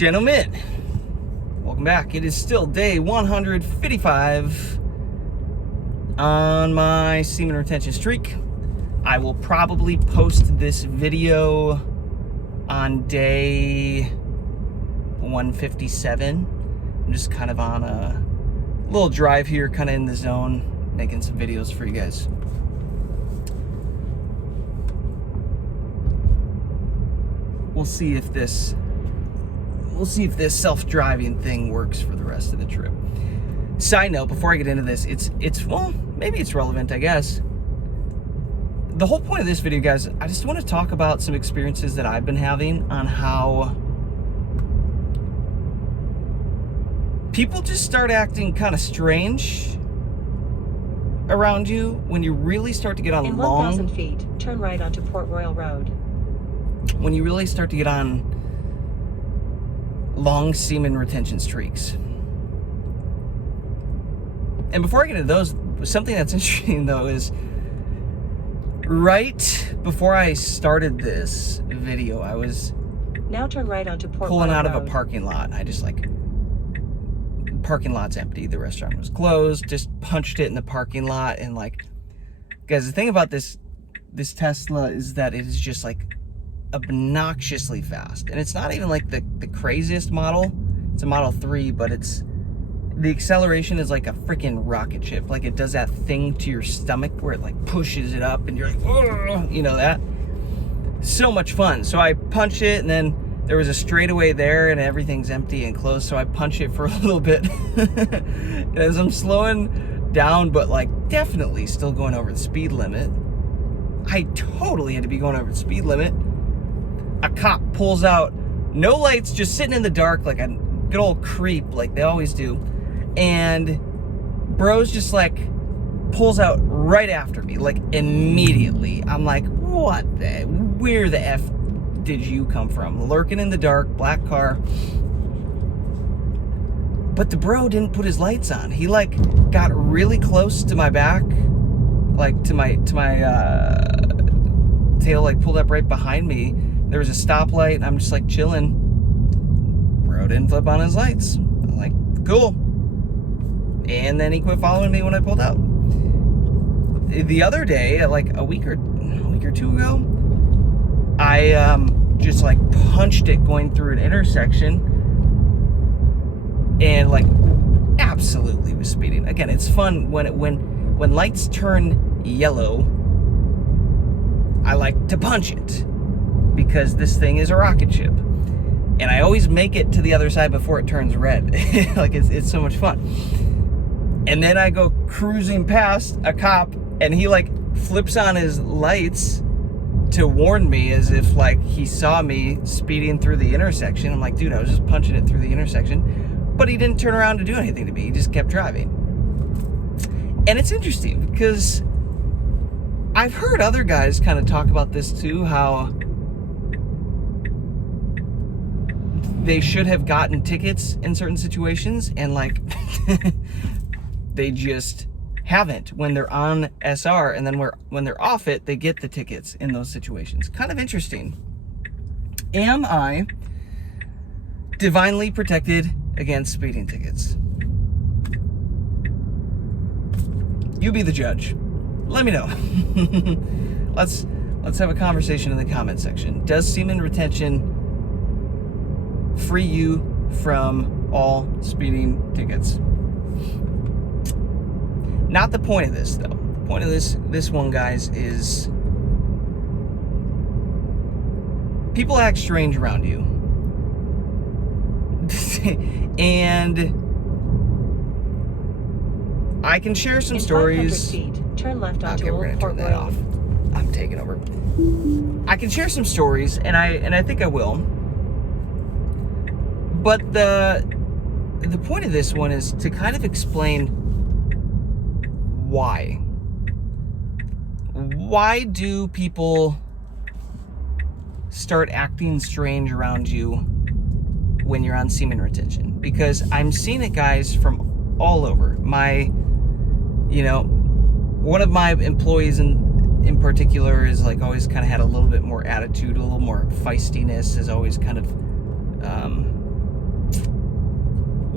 Gentlemen, welcome back. It is still day 155 on my semen retention streak. I will probably post this video on day 157. I'm just kind of on a little drive here, kind of in the zone, making some videos for you guys. We'll see if this self-driving thing works for the rest of the trip. Side note, before I get into this, it's well, maybe it's relevant, I guess. The whole point of this video, guys, I just want to talk about some experiences that I've been having on how people just start acting kind of strange around you when you really start to get on In 1,000 feet, turn right onto Port Royal Road. When you really start to get on long semen retention streaks. And before I get into those, something that's interesting though is right before I started this video, I was now turn right onto Port pulling Royal out of Road. a parking lot. I just parking lot's empty. The restaurant was closed. Just punched it in the parking lot. And guys, the thing about this Tesla is that it is just obnoxiously fast. And it's not even the craziest model. It's a Model 3, but the acceleration is like a freaking rocket ship. It does that thing to your stomach where it pushes it up and you're like, oh, you know that? So much fun. So I punch it, and then there was a straightaway there and everything's empty and closed. So I punch it for a little bit. And as I'm slowing down, but definitely still going over the speed limit, I totally had to be going over the speed limit. A cop pulls out, no lights, just sitting in the dark like a good old creep, like they always do. And bro's just pulls out right after me, immediately. I'm like, where the F did you come from? Lurking in the dark, black car. But the bro didn't put his lights on. He got really close to my back, to my tail, pulled up right behind me. There was a stoplight, and I'm just chilling. Bro didn't flip on his lights. I'm like, cool. And then he quit following me when I pulled out. The other day, a week or two ago, I just punched it going through an intersection, and absolutely was speeding. Again, it's fun when lights turn yellow. I like to punch it, because this thing is a rocket ship. And I always make it to the other side before it turns red. It's so much fun. And then I go cruising past a cop, and he flips on his lights to warn me, as if he saw me speeding through the intersection. I'm like, dude, I was just punching it through the intersection. But he didn't turn around to do anything to me. He just kept driving. And it's interesting because I've heard other guys kind of talk about this too, how they should have gotten tickets in certain situations, and they just haven't when they're on SR, and then when they're off it, they get the tickets in those situations. Kind of interesting. Am I divinely protected against speeding tickets? You be the judge. Let me know. Let's have a conversation in the comment section. Does semen retention free you from all speeding tickets? Not the point of this, though. The point of this one, guys, is people act strange around you. And I can share some stories. 500 feet, turn left onto Okay, we're Old gonna Port turn that Royal. off. I'm taking over. I can share some stories, and I think I will. But the point of this one is to kind of explain why. Why do people start acting strange around you when you're on semen retention? Because I'm seeing it, guys, from all over. One of my employees in particular is always kind of had a little bit more attitude, a little more feistiness, is always kind of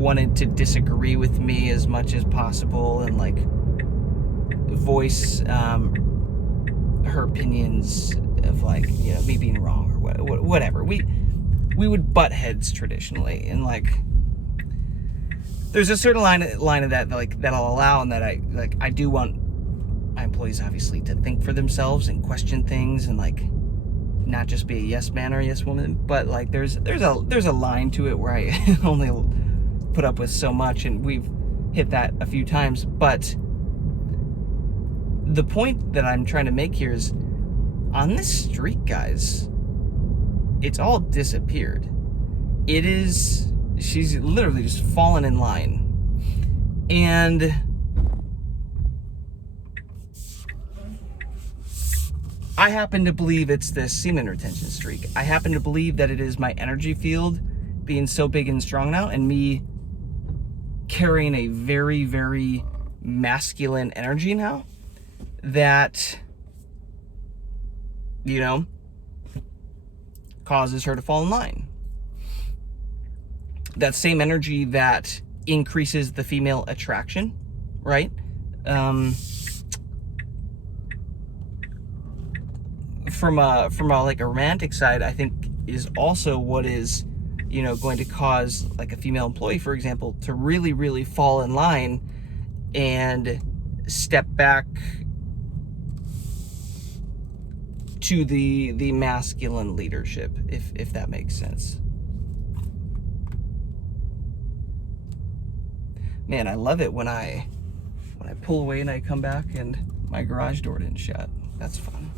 wanted to disagree with me as much as possible and like voice her opinions of like, you know, me being wrong or whatever. We would butt heads traditionally, and like there's a certain line of that like that I'll allow, and that I do want my employees obviously to think for themselves and question things and like not just be a yes man or a yes woman, but like there's a line to it where I only put up with so much, and we've hit that a few times. But the point that I'm trying to make here is, on this streak, guys, it's all disappeared. She's literally just fallen in line. And I happen to believe it's this semen retention streak. I happen to believe that it is my energy field being so big and strong now, and me carrying a very, very masculine energy now, that, you know, causes her to fall in line. That same energy that increases the female attraction, right? From a like a romantic side, I think is also what is, you know, going to cause like a female employee, for example, to really, really fall in line and step back to the masculine leadership, if that makes sense. Man, I love it when I pull away and I come back and my garage door didn't shut. That's fun.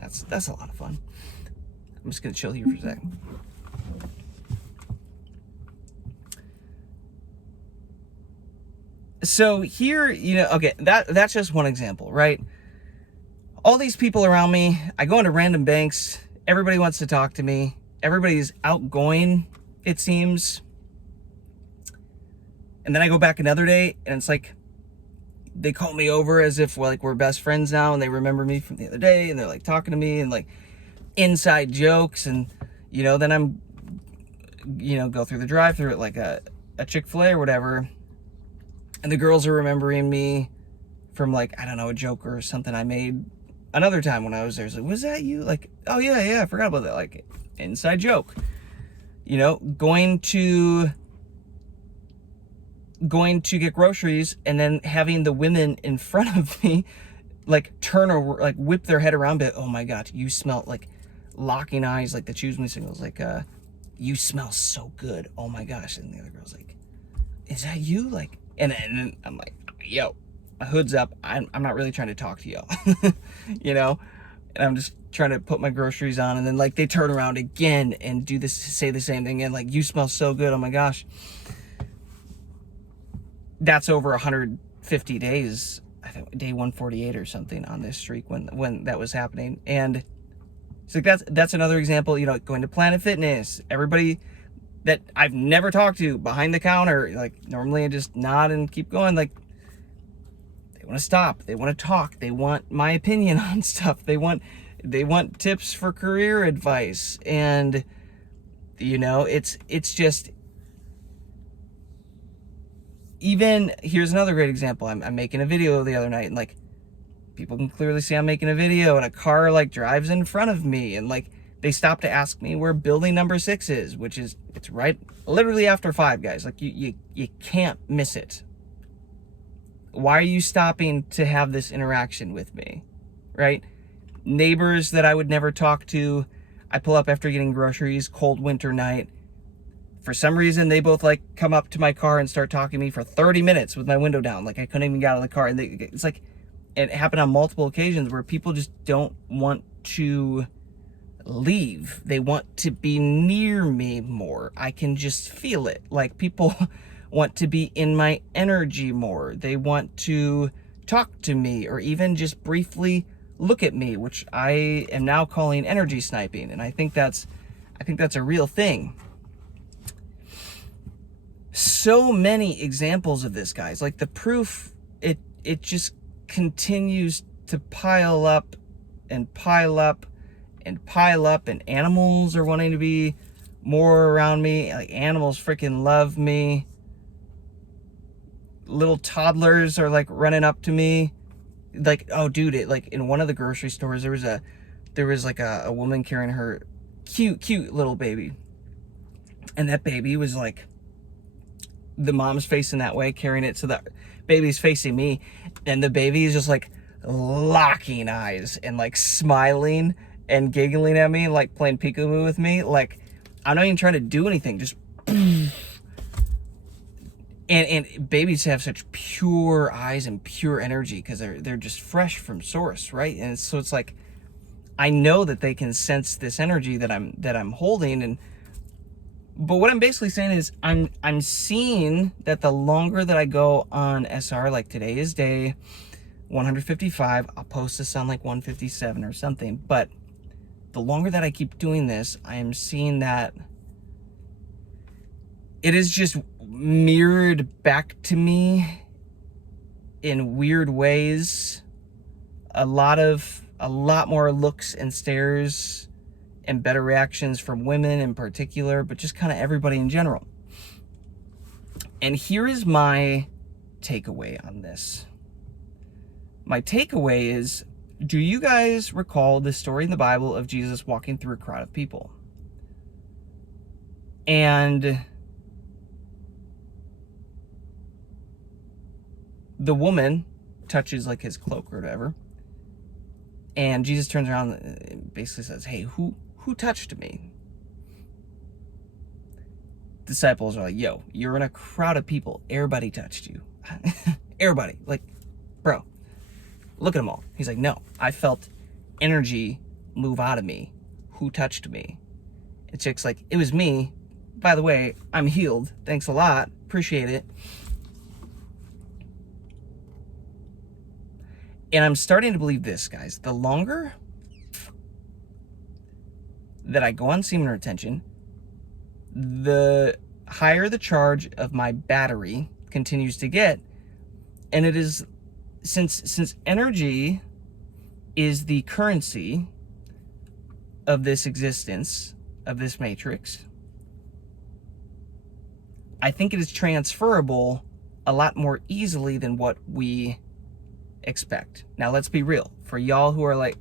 That's a lot of fun. I'm just gonna chill here for a second. So here, you know, okay, that's just one example, right? All these people around me, I go into random banks, everybody wants to talk to me, everybody's outgoing, it seems. And then I go back another day, and it's like, they call me over as if like we're best friends now, and they remember me from the other day, and they're like talking to me and like inside jokes. And, you know, then I'm, you know, go through the drive-thru at like a Chick-fil-A or whatever, and the girls are remembering me from like, I don't know, a joke or something I made another time when I was there. It's like, was that you? Like, oh yeah, I forgot about that. Like, inside joke. You know, going to get groceries, and then having the women in front of me like turn or like whip their head around, but oh my god, you smell, like locking eyes, like the choose me signals, like you smell so good, oh my gosh. And the other girl's like, is that you? Like, and then I'm like, yo, my hood's up, I'm not really trying to talk to y'all. You know, and I'm just trying to put my groceries on, and then like they turn around again and do this, say the same thing, and like, you smell so good, oh my gosh. That's over 150 days, I think day 148 or something on this streak when that was happening. And so that's another example, you know, going to Planet Fitness, everybody that I've never talked to behind the counter, like normally I just nod and keep going, like they want to stop, they want to talk, they want my opinion on stuff, they want tips for career advice. And, you know, it's just, even, here's another great example. I'm making a video the other night, and like people can clearly see I'm making a video, and a car like drives in front of me, and like they stop to ask me where building number 6 is, which is, it's right literally after 5, guys. Like you can't miss it. Why are you stopping to have this interaction with me, right? Neighbors that I would never talk to, I pull up after getting groceries, cold winter night. For some reason, they both like come up to my car and start talking to me for 30 minutes with my window down. Like I couldn't even get out of the car. And it's like, it happened on multiple occasions where people just don't want to leave. They want to be near me more. I can just feel it. Like people want to be in my energy more. They want to talk to me, or even just briefly look at me, which I am now calling energy sniping. And I think that's a real thing. So many examples of this, guys. Like the proof, it just continues to pile up and pile up and pile up, and animals are wanting to be more around me. Like, animals freaking love me. Little toddlers are like running up to me. Like, oh dude, it, like in one of the grocery stores, there was like a woman carrying her cute little baby. And that baby was like, the mom's facing that way, carrying it, so the baby's facing me, and the baby is just like locking eyes and like smiling and giggling at me, like playing peekaboo with me. Like, I'm not even trying to do anything, just and babies have such pure eyes and pure energy because they're just fresh from source, right? And so it's like, I know that they can sense this energy that I'm holding. And but what I'm basically saying is I'm seeing that the longer that I go on SR, like today is day 155, I'll post this on like 157 or something, but the longer that I keep doing this, I am seeing that it is just mirrored back to me in weird ways. A lot more looks and stares and better reactions from women in particular, but just kind of everybody in general. And here is my takeaway on this. My takeaway is, do you guys recall the story in the Bible of Jesus walking through a crowd of people? And the woman touches like his cloak or whatever, and Jesus turns around and basically says, hey, who touched me? Disciples are like, yo, you're in a crowd of people, everybody touched you. Everybody, like, bro, look at them all. He's like, no, I felt energy move out of me. Who touched me? And chick's like, it was me. By the way, I'm healed, thanks a lot, appreciate it. And I'm starting to believe this, guys. The longer that I go on semen retention, the higher the charge of my battery continues to get. And it is, since energy is the currency of this existence, of this matrix, I think it is transferable a lot more easily than what we expect. Now, let's be real. For y'all who are like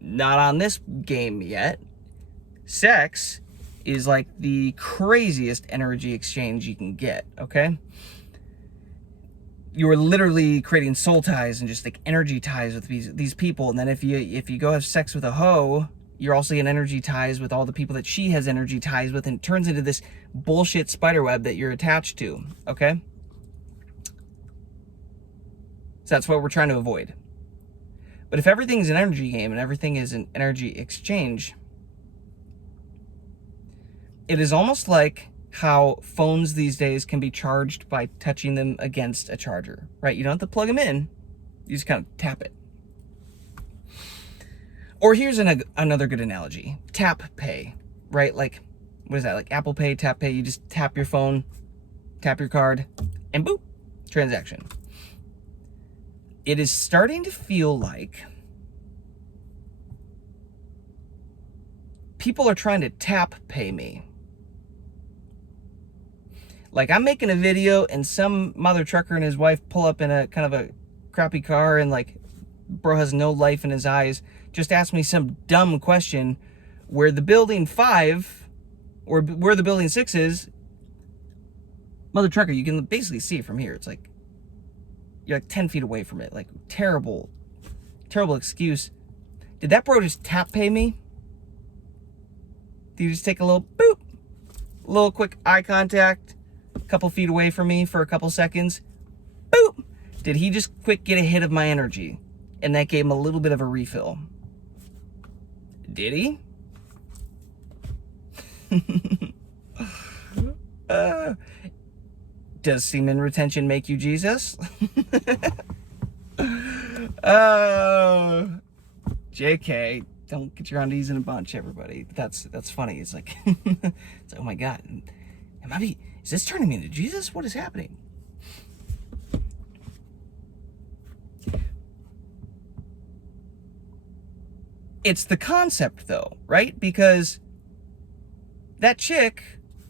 not on this game yet, sex is like the craziest energy exchange you can get, okay? You are literally creating soul ties and just like energy ties with these people. And then if you go have sex with a hoe, you're also getting energy ties with all the people that she has energy ties with, and it turns into this bullshit spider web that you're attached to, okay? So that's what we're trying to avoid. But if everything's an energy game and everything is an energy exchange, it is almost like how phones these days can be charged by touching them against a charger, right? You don't have to plug them in. You just kind of tap it. Or here's another good analogy. Tap pay, right? Like, what is that? Like Apple Pay, tap pay. You just tap your phone, tap your card, and boop, transaction. It is starting to feel like people are trying to tap pay me. Like, I'm making a video and some mother trucker and his wife pull up in a kind of a crappy car, and like, bro has no life in his eyes, just ask me some dumb question where the building 5 or where the building 6 is. Mother trucker, you can basically see it from here. It's like, you're like 10 feet away from it. Like, terrible excuse. Did that bro just tap pay me? Did you just take a little boop? A little quick eye contact? A couple feet away from me for a couple seconds? Boop! Did he just quick get a hit of my energy? And that gave him a little bit of a refill. Did he? Does semen retention make you Jesus? JK, don't get your undies in a bunch, everybody. That's funny. It's like, it's like, oh my God, is this turning me into Jesus? What is happening? It's the concept though, right? Because that chick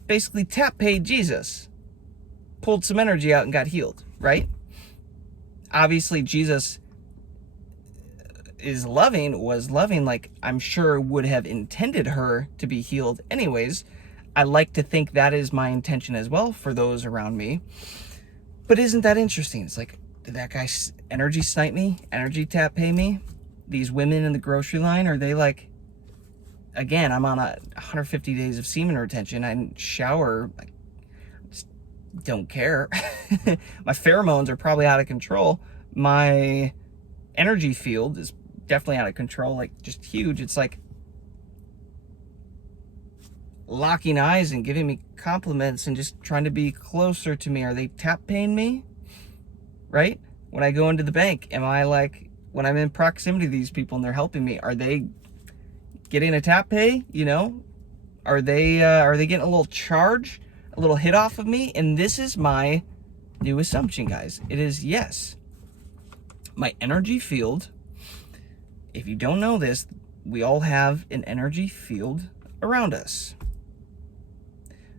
basically tap paid Jesus, pulled some energy out and got healed, right? Obviously, Jesus was loving, like I'm sure would have intended her to be healed anyways. I like to think that is my intention as well for those around me. But isn't that interesting? It's like, did that guy energy snipe me? Energy tap pay me? These women in the grocery line, are they like, again, I'm on 150 days of semen retention. I didn't shower. I just don't care. My pheromones are probably out of control. My energy field is definitely out of control, like just huge. It's like locking eyes and giving me compliments and just trying to be closer to me. Are they tap paying me? Right? When I go into the bank, am I like, when I'm in proximity to these people and they're helping me, are they getting a tap pay? You know, are they getting a little charge, a little hit off of me? And this is my new assumption, guys. It is yes. My energy field, if you don't know this, we all have an energy field around us.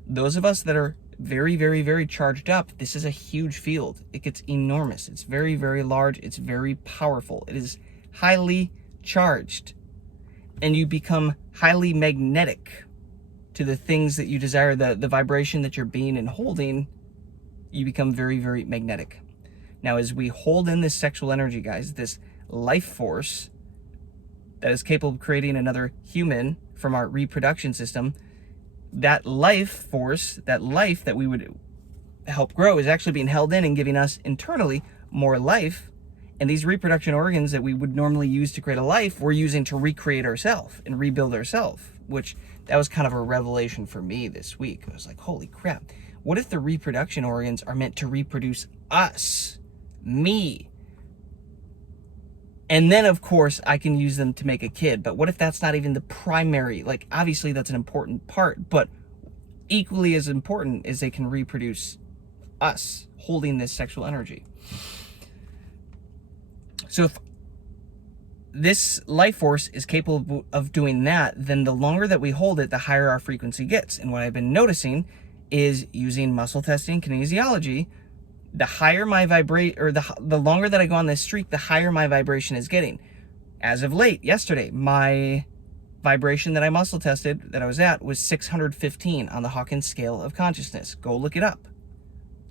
Those of us that are very, very, very charged up, this is a huge field. It gets enormous. It's very, very large. It's very powerful. It is highly charged. And you become highly magnetic to the things that you desire, the vibration that you're being and holding. You become very, very magnetic. Now, as we hold in this sexual energy, guys, this life force that is capable of creating another human from our reproduction system, that life force, that life that we would help grow, is actually being held in and giving us internally more life. And these reproduction organs that we would normally use to create a life, we're using to recreate ourselves and rebuild ourselves, which that was kind of a revelation for me this week. I was like, holy crap. What if the reproduction organs are meant to reproduce us, me? And then, of course, I can use them to make a kid. But what if that's not even the primary? Like, obviously, that's an important part. But equally as important is they can reproduce us holding this sexual energy. So if this life force is capable of doing that, then the longer that we hold it, the higher our frequency gets. And what I've been noticing is using muscle testing, kinesiology, the higher my the longer that I go on this streak, the higher my vibration is getting. As of late, yesterday, my vibration that I muscle tested, that I was at, was 615 on the Hawkins scale of consciousness. Go look it up.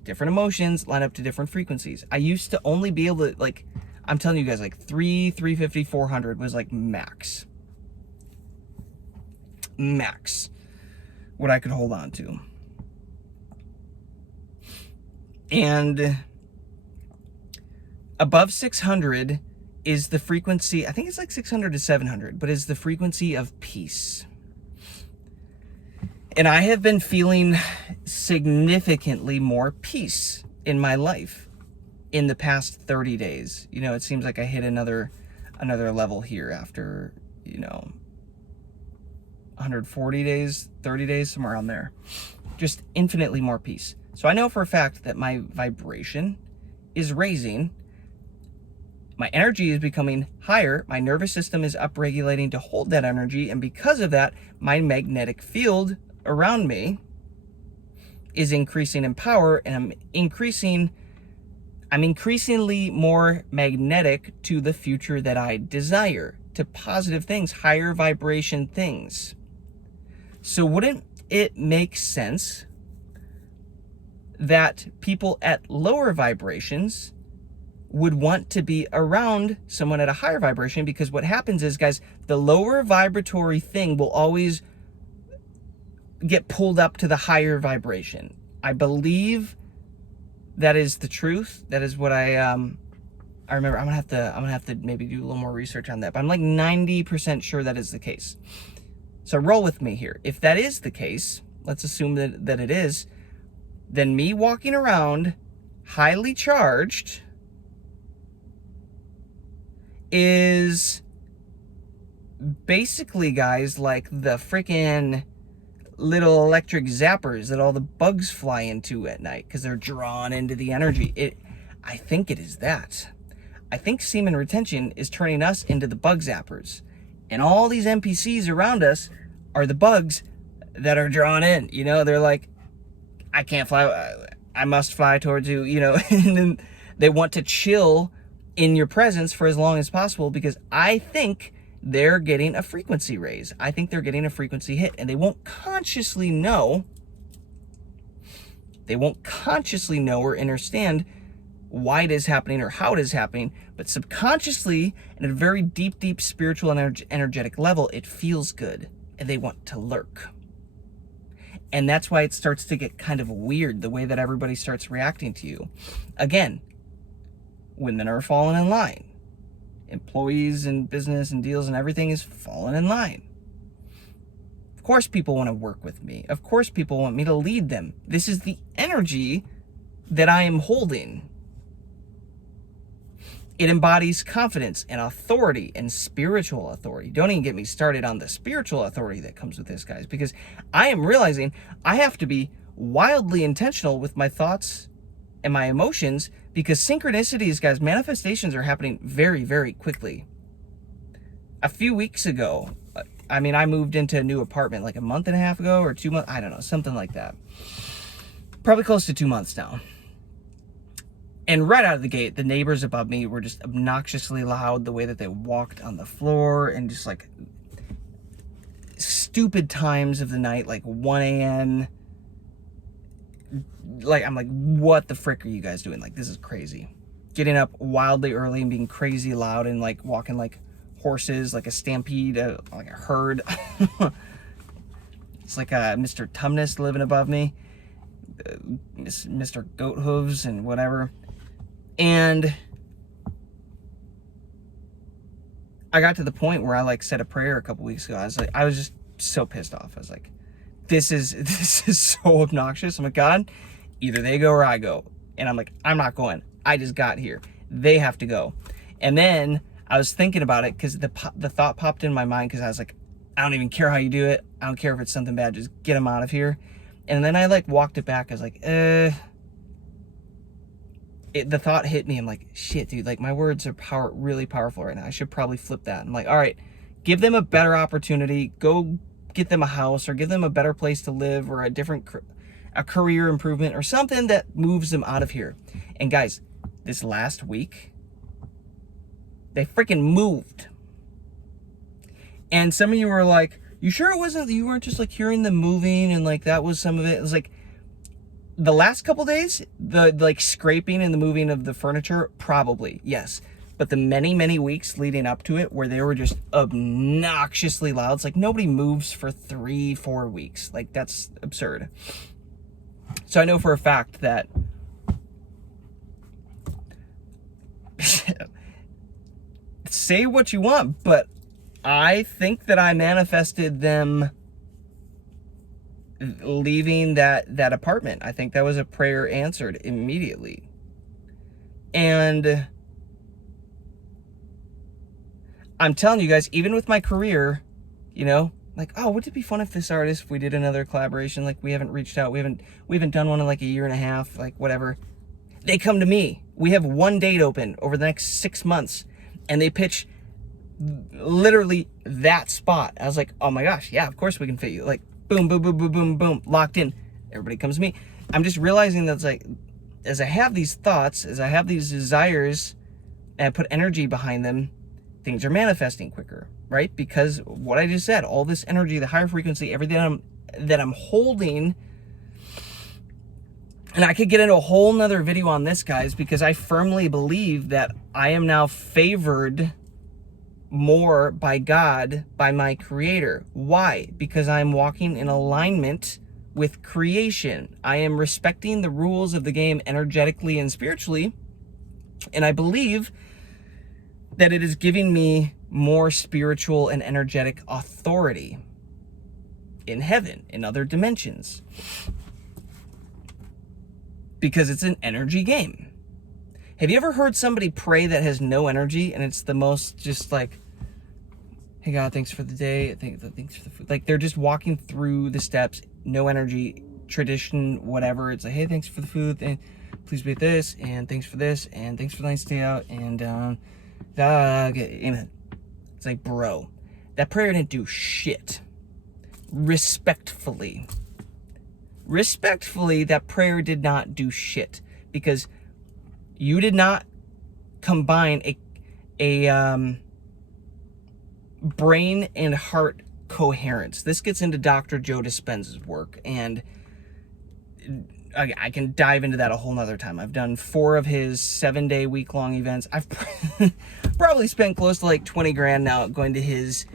Different emotions line up to different frequencies. I used to only be able to, like, I'm telling you guys, like 350, 400 was like max. Max. What I could hold on to. And above 600 is the frequency, I think it's like 600 to 700, but is the frequency of peace. And I have been feeling significantly more peace in my life in the past 30 days. You know, it seems like I hit another level here after, 140 days, 30 days, somewhere around there. Just infinitely more peace. So I know for a fact that my vibration is raising. My energy is becoming higher. My nervous system is upregulating to hold that energy. And because of that, my magnetic field around me is increasing in power. And I'm increasingly more magnetic to the future that I desire, to positive things, higher vibration things. So wouldn't it make sense that people at lower vibrations would want to be around someone at a higher vibration? Because what happens is, guys, the lower vibratory thing will always get pulled up to the higher vibration. I believe that is the truth. That is what I remember. I'm gonna have to maybe do a little more research on that, but I'm like 90% sure that is the case. So roll with me here. If that is the case, let's assume that it is, then me walking around highly charged is basically, guys, like the freaking little electric zappers that all the bugs fly into at night because they're drawn into the energy. I think it is that. I think semen retention is turning us into the bug zappers. And all these NPCs around us are the bugs that are drawn in, you know, they're like, I can't fly, I must fly towards you, you know, and then they want to chill in your presence for as long as possible because I think they're getting a frequency raise. I think they're getting a frequency hit, and they won't consciously know. They won't consciously know or understand why it is happening or how it is happening, but subconsciously, at a very deep, deep spiritual and energetic level, it feels good, and they want to lurk. And that's why it starts to get kind of weird, the way that everybody starts reacting to you. Again, women are falling in line. Employees and business and deals and everything is falling in line. Of course people want to work with me. Of course people want me to lead them. This is the energy that I am holding. It embodies confidence and authority and spiritual authority. Don't even get me started on the spiritual authority that comes with this, guys, because I am realizing I have to be wildly intentional with my thoughts and my emotions, because synchronicities, guys, manifestations are happening very, very quickly. A few weeks ago, I moved into a new apartment like a month and a half ago or 2 months, I don't know, something like that. Probably close to 2 months now. And right out of the gate, the neighbors above me were just obnoxiously loud, the way that they walked on the floor, and just like stupid times of the night, like 1 a.m. Like, I'm like, what the frick are you guys doing? Like, this is crazy. Getting up wildly early and being crazy loud and like walking like horses, like a stampede, like a herd. It's like Mr. Tumnus living above me, Mr. Goat Hooves and whatever. And I got to the point where I like said a prayer a couple weeks ago. I was just so pissed off. I was like, this is so obnoxious. I'm like, God, either they go or I go. And I'm like, I'm not going. I just got here. They have to go. And then I was thinking about it because the thought popped in my mind, because I was like, I don't even care how you do it. I don't care if it's something bad. Just get them out of here. And then I like walked it back. I was like, the thought hit me. I'm like, shit, dude, like my words are really powerful right now. I should probably flip that. I'm like, all right, give them a better opportunity. Go get them a house, or give them a better place to live, or a career improvement, or something that moves them out of here. And guys, this last week, they freaking moved. And some of you were like, you sure you weren't just like hearing them moving and like that was some of it? It was like, the last couple days, the like scraping and the moving of the furniture, probably, yes. But the many, many weeks leading up to it, where they were just obnoxiously loud, it's like nobody moves for 3-4 weeks. Like, that's absurd. So I know for a fact that say what you want, but I think that I manifested them leaving that apartment. I think that was a prayer answered immediately. And I'm telling you guys, even with my career, you know, like, oh, wouldn't it be fun if this artist, if we did another collaboration? Like, we haven't reached out, we haven't done one in like a year and a half, like whatever. They come to me. We have one date open over the next 6 months, and they pitch literally that spot. I was like, oh my gosh, yeah, of course we can fit you. Like, boom, boom, boom, boom, boom, boom, locked in. Everybody comes to me. I'm just realizing that it's like, as I have these thoughts, as I have these desires, and I put energy behind them, things are manifesting quicker, right? Because what I just said, all this energy, the higher frequency, everything that I'm holding. And I could get into a whole nother video on this, guys, because I firmly believe that I am now favored more by God, by my creator. Why? Because I'm walking in alignment with creation. I am respecting the rules of the game energetically and spiritually. And I believe that it is giving me more spiritual and energetic authority in heaven, in other dimensions. Because it's an energy game. Have you ever heard somebody pray that has no energy, and it's the most just like, hey God, thanks for the day, thanks for the food. Like, they're just walking through the steps, no energy, tradition, whatever. It's like, hey, thanks for the food, and please be this, and thanks for this, and thanks for the nice day out, and amen. It's like, bro, that prayer didn't do shit. respectfully, that prayer did not do shit, because you did not combine a brain and heart coherence. This gets into Dr. Joe Dispenza's work, and I can dive into that a whole nother time. I've done 4 of his 7-day week-long events. I've probably spent close to like 20 grand now going to his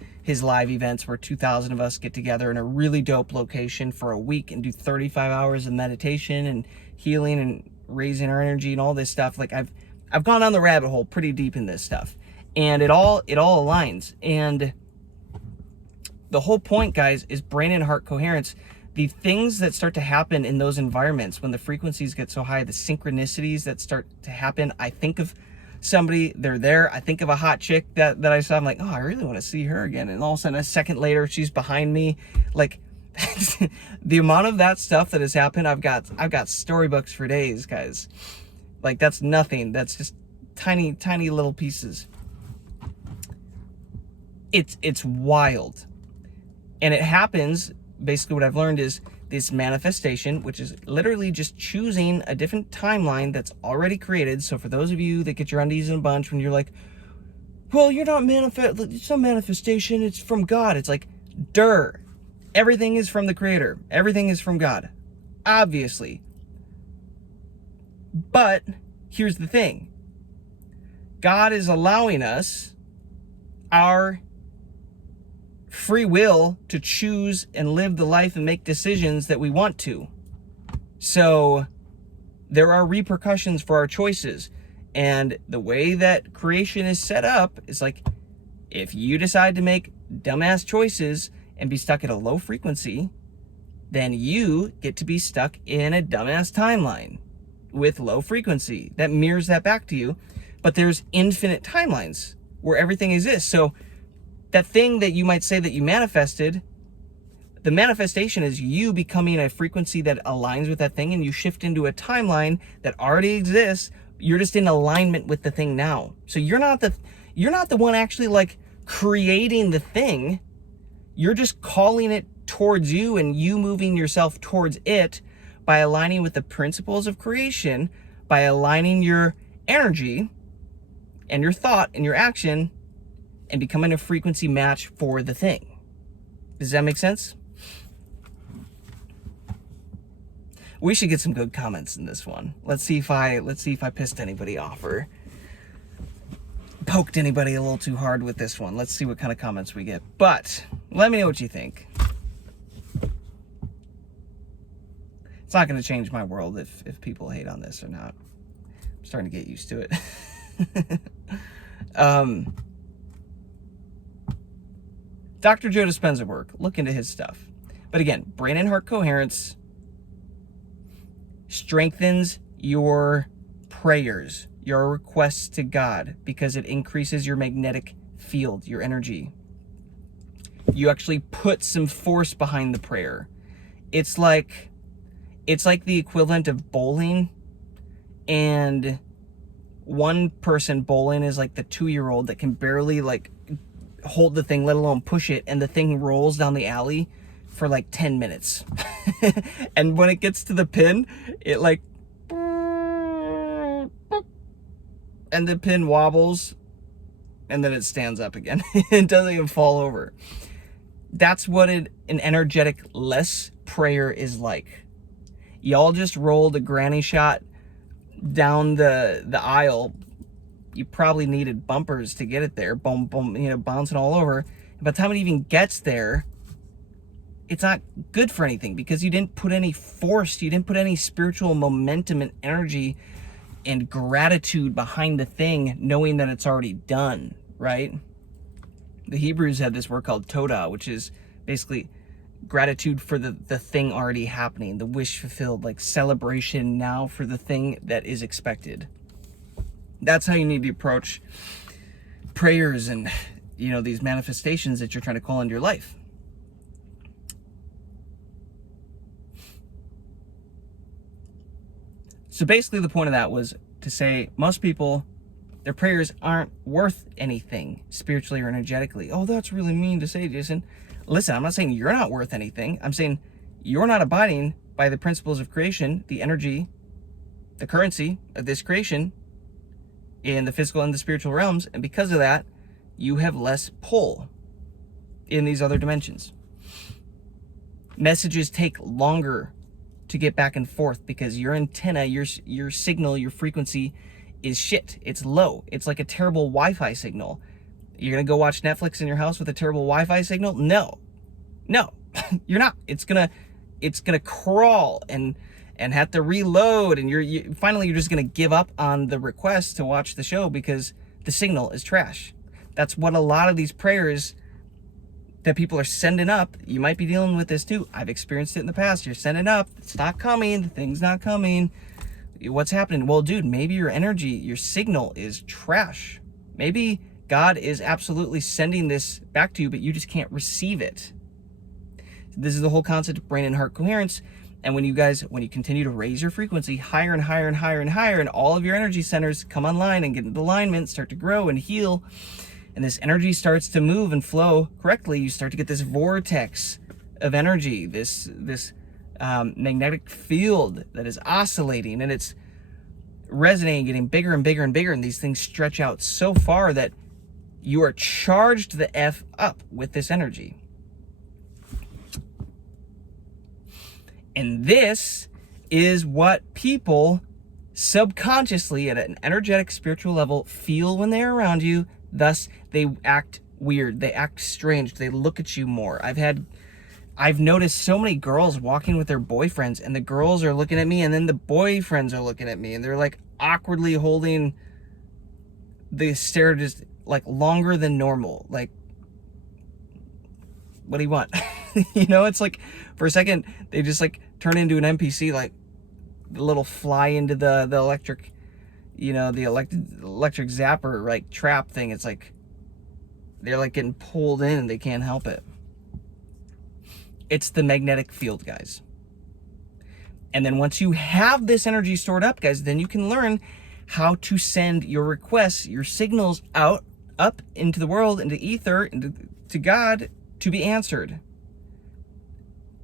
live events, where 2,000 of us get together in a really dope location for a week and do 35 hours of meditation and healing and raising our energy and all this stuff. Like I've gone down the rabbit hole pretty deep in this stuff, and it all aligns. And the whole point, guys, is brain and heart coherence. The things that start to happen in those environments when the frequencies get so high, the synchronicities that start to happen. I think of somebody, they're there. I think of a hot chick that I saw. I'm like, oh, I really want to see her again. And all of a sudden, a second later, she's behind me. Like, the amount of that stuff that has happened, I've got storybooks for days, guys. Like, that's nothing. That's just tiny little pieces. It's wild. And it happens. Basically, what I've learned is this manifestation, which is literally just choosing a different timeline that's already created. So for those of you that get your undies in a bunch when you're like, well, you're not it's not manifestation, it's from God. It's like, everything is from the Creator. Everything is from God, obviously. But here's the thing. God is allowing us our free will to choose and live the life and make decisions that we want to. So there are repercussions for our choices. And the way that creation is set up is like, if you decide to make dumbass choices and be stuck at a low frequency, then you get to be stuck in a dumbass timeline with low frequency that mirrors that back to you. But there's infinite timelines where everything exists. So that thing that you might say that you manifested, the manifestation is you becoming a frequency that aligns with that thing, and you shift into a timeline that already exists. You're just in alignment with the thing now. So you're not the one actually like creating the thing. You're just calling it towards you, and you moving yourself towards it by aligning with the principles of creation, by aligning your energy and your thought and your action, and becoming a frequency match for the thing. Does that make sense? We should get some good comments in this one. Let's see if I pissed anybody off or poked anybody a little too hard with this one. Let's see what kind of comments we get. But let me know what you think. It's not going to change my world if people hate on this or not. I'm starting to get used to it. Dr. Joe Dispenza work. Look into his stuff. But again, brain and heart coherence strengthens your prayers, your requests to God, because it increases your magnetic field, your energy. You actually put some force behind the prayer. It's like the equivalent of bowling, and one person bowling is like the 2-year-old that can barely like hold the thing, let alone push it, and the thing rolls down the alley for like 10 minutes. And when it gets to the pin, it like, and the pin wobbles, and then it stands up again. It doesn't even fall over. That's what an energetic less prayer is like. Y'all just rolled a granny shot down the aisle. You probably needed bumpers to get it there, boom, boom, bouncing all over. By the time it even gets there, it's not good for anything, because you didn't put any force, you didn't put any spiritual momentum and energy and gratitude behind the thing, knowing that it's already done, right? The Hebrews had this word called Todah, which is basically gratitude for the thing already happening, the wish fulfilled, like celebration now for the thing that is expected. That's how you need to approach prayers and, these manifestations that you're trying to call into your life. So basically the point of that was to say most people, their prayers aren't worth anything spiritually or energetically. Oh, that's really mean to say, Jason. Listen, I'm not saying you're not worth anything. I'm saying you're not abiding by the principles of creation, the energy, the currency of this creation in the physical and the spiritual realms. And because of that, you have less pull in these other dimensions. Messages take longer to get back and forth because your antenna, your signal, your frequency is shit. It's low. It's like a terrible Wi-Fi signal. You're going to go watch Netflix in your house with a terrible Wi-Fi signal? No, you're not. It's gonna crawl and have to reload, and finally you're just gonna give up on the request to watch the show because the signal is trash. That's what a lot of these prayers that people are sending up, you might be dealing with this too. I've experienced it in the past. You're sending up, it's not coming, the thing's not coming. What's happening? Well, dude, maybe your energy, your signal is trash. Maybe God is absolutely sending this back to you, but you just can't receive it. This is the whole concept of brain and heart coherence. And when you continue to raise your frequency higher and higher and higher and higher, and all of your energy centers come online and get into alignment, start to grow and heal, and this energy starts to move and flow correctly, you start to get this vortex of energy, this magnetic field that is oscillating, and it's resonating, getting bigger and bigger and bigger, and these things stretch out so far that you are charged the F up with this energy. And this is what people subconsciously at an energetic spiritual level feel when they're around you. Thus, they act weird. They act strange. They look at you more. I've noticed so many girls walking with their boyfriends, and the girls are looking at me, and then the boyfriends are looking at me, and they're like awkwardly holding the stare just like longer than normal. Like, what do you want? You know, it's like for a second they just like turn into an NPC, like the little fly into the electric, you know, the electric zapper like trap thing. It's like they're like getting pulled in and they can't help it. It's the magnetic field, guys. And then once you have this energy stored up, guys, then you can learn how to send your requests, your signals out, up into the world, into ether, to God, to be answered.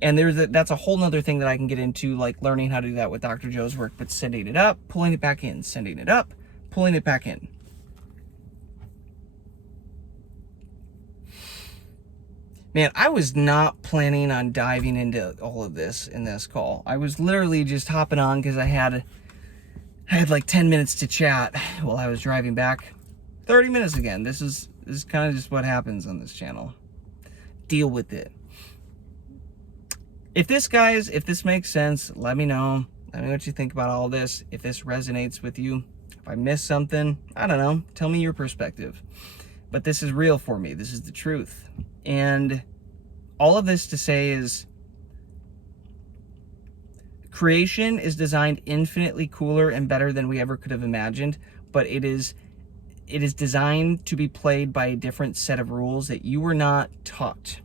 And that's a whole nother thing that I can get into, like learning how to do that with Dr. Joe's work, but sending it up, pulling it back in, sending it up, pulling it back in. Man, I was not planning on diving into all of this in this call. I was literally just hopping on because I had like 10 minutes to chat while I was driving back. 30 minutes again. This is kind of just what happens on this channel. Deal with it. If this makes sense, let me know. Let me know what you think about all this. If this resonates with you, if I missed something, I don't know. Tell me your perspective. But this is real for me. This is the truth. And all of this to say is creation is designed infinitely cooler and better than we ever could have imagined, but it is designed to be played by a different set of rules that you were not taught.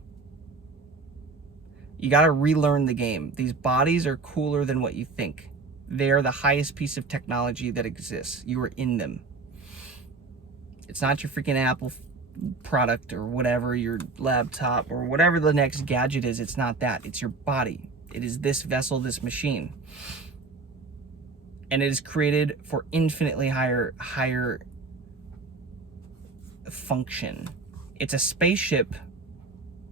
You got to relearn the game. These bodies are cooler than what you think. They are the highest piece of technology that exists. You are in them. It's not your freaking Apple product or whatever, your laptop or whatever the next gadget is. It's not that. It's your body. It is this vessel, this machine. And it is created for infinitely higher function. It's a spaceship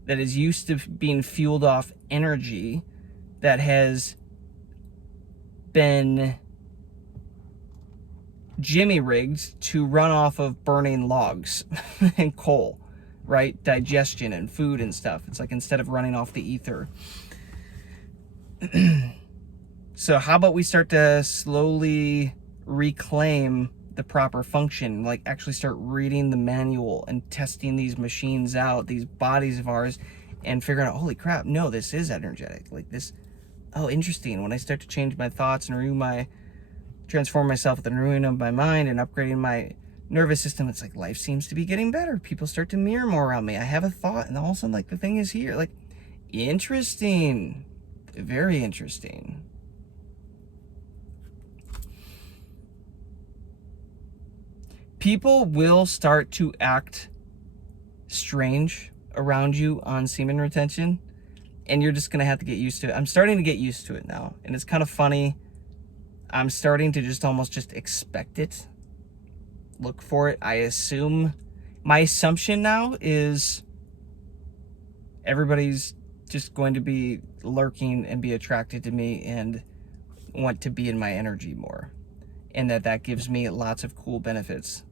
that is used to being fueled off energy that has been jimmy rigged to run off of burning logs and coal, right? Digestion and food and stuff. It's like instead of running off the ether. So how about we start to slowly reclaim the proper function, like actually start reading the manual and testing these machines out, these bodies of ours, and figuring out, holy crap, no, this is energetic. Like this, oh, interesting. When I start to change my thoughts and transform myself with the renewing of my mind and upgrading my nervous system, it's like life seems to be getting better. People start to mirror more around me. I have a thought and all of a sudden like the thing is here. Like, interesting. Very interesting. People will start to act strange around you on semen retention, and you're just going to have to get used to it. I'm starting to get used to it now, and it's kind of funny. I'm starting to just almost just expect it, look for it. My assumption now is everybody's just going to be lurking and be attracted to me and want to be in my energy more, and that gives me lots of cool benefits.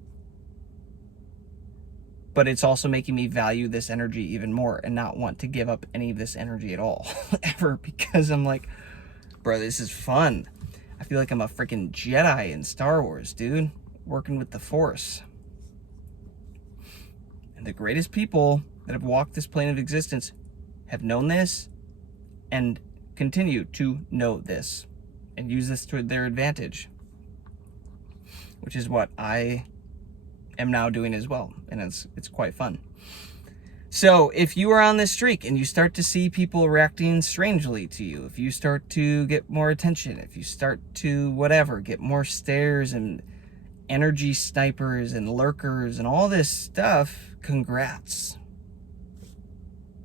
But it's also making me value this energy even more and not want to give up any of this energy at all ever, because I'm like, bro, this is fun. I feel like I'm a freaking Jedi in Star Wars, dude, working with the Force. And the greatest people that have walked this plane of existence have known this and continue to know this and use this to their advantage, which is what I am now doing as well, and it's quite fun. So if you are on this streak and you start to see people reacting strangely to you, if you start to get more attention, if you start to whatever, get more stares and energy snipers and lurkers and all this stuff, congrats.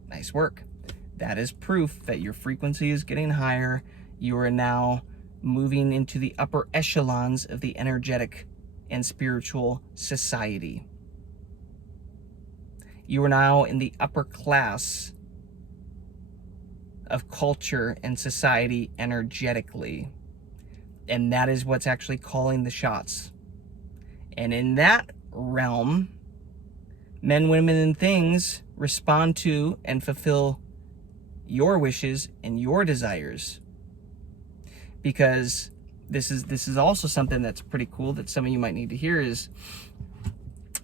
Nice work. That is proof that your frequency is getting higher. You are now moving into the upper echelons of the energetic and spiritual society. You are now in the upper class of culture and society energetically. And that is what's actually calling the shots. And in that realm, men, women, and things respond to and fulfill your wishes and your desires. Because this is also something that's pretty cool that some of you might need to hear is,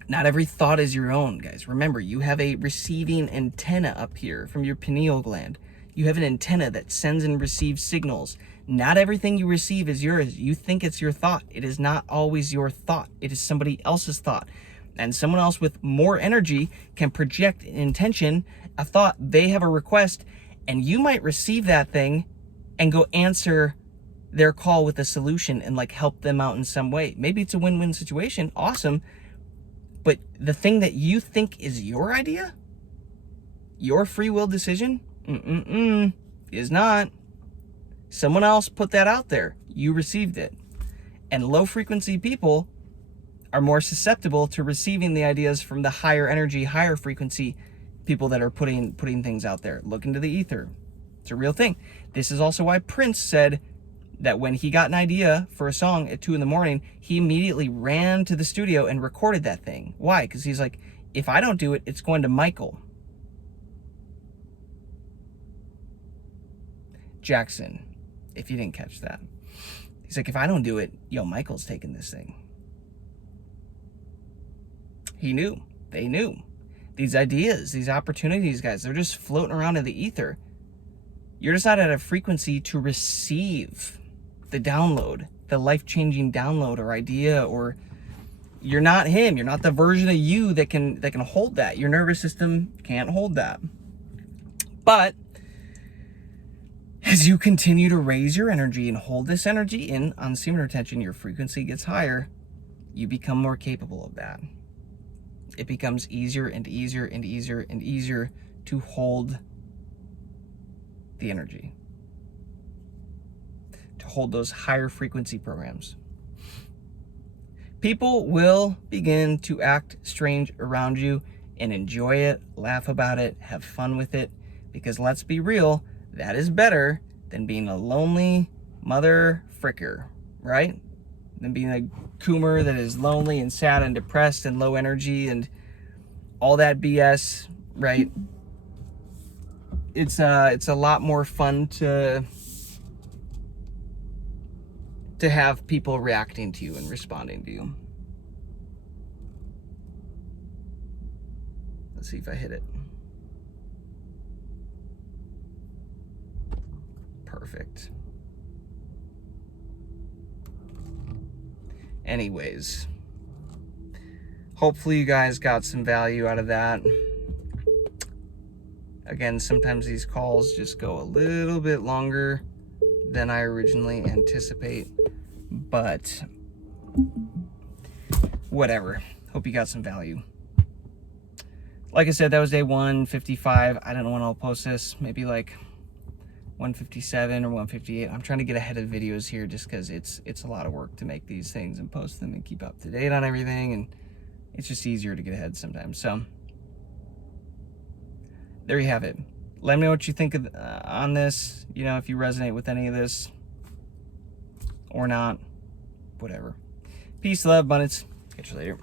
not every thought is your own, guys. Remember, you have a receiving antenna up here from your pineal gland. You have an antenna that sends and receives signals. Not everything you receive is yours. You think it's your thought. It is not always your thought. It is somebody else's thought. And someone else with more energy can project an intention, a thought, they have a request, and you might receive that thing and go answer their call with a solution and like help them out in some way. Maybe it's a win-win situation. Awesome. But the thing that you think is your idea, your free will decision, is not. Someone else put that out there. You received it. And low frequency people are more susceptible to receiving the ideas from the higher energy, higher frequency people that are putting things out there. Look into the ether. It's a real thing. This is also why Prince said that when he got an idea for a song at 2 a.m, he immediately ran to the studio and recorded that thing. Why? Because he's like, if I don't do it, it's going to Michael Jackson, if you didn't catch that. He's like, if I don't do it, Michael's taking this thing. He knew. They knew. These ideas, these opportunities, guys, they're just floating around in the ether. You're just not at a frequency to receive the download, the life-changing download or idea, or you're not him. You're not the version of you that can hold that. Your nervous system can't hold that. But as you continue to raise your energy and hold this energy in on semen retention, your frequency gets higher, you become more capable of that. It becomes easier and easier and easier and easier to hold the energy, to hold those higher frequency programs. People will begin to act strange around you and enjoy it, laugh about it, have fun with it, because let's be real, that is better than being a lonely mother fricker, right? Than being a coomer that is lonely and sad and depressed and low energy and all that BS, right? It's a lot more fun to have people reacting to you and responding to you. Let's see if I hit it. Perfect. Anyways, hopefully you guys got some value out of that. Again, sometimes these calls just go a little bit longer than I originally anticipate, but whatever. Hope you got some value. like I said, that was day 155. I don't know when I'll post this. Maybe like 157 or 158. I'm trying to get ahead of videos here just because it's a lot of work to make these things and post them and keep up to date on everything, and it's just easier to get ahead sometimes. So there you have it. Let me know what you think of, on this, you know, if you resonate with any of this or not, whatever. Peace, love, abundance. Catch you later.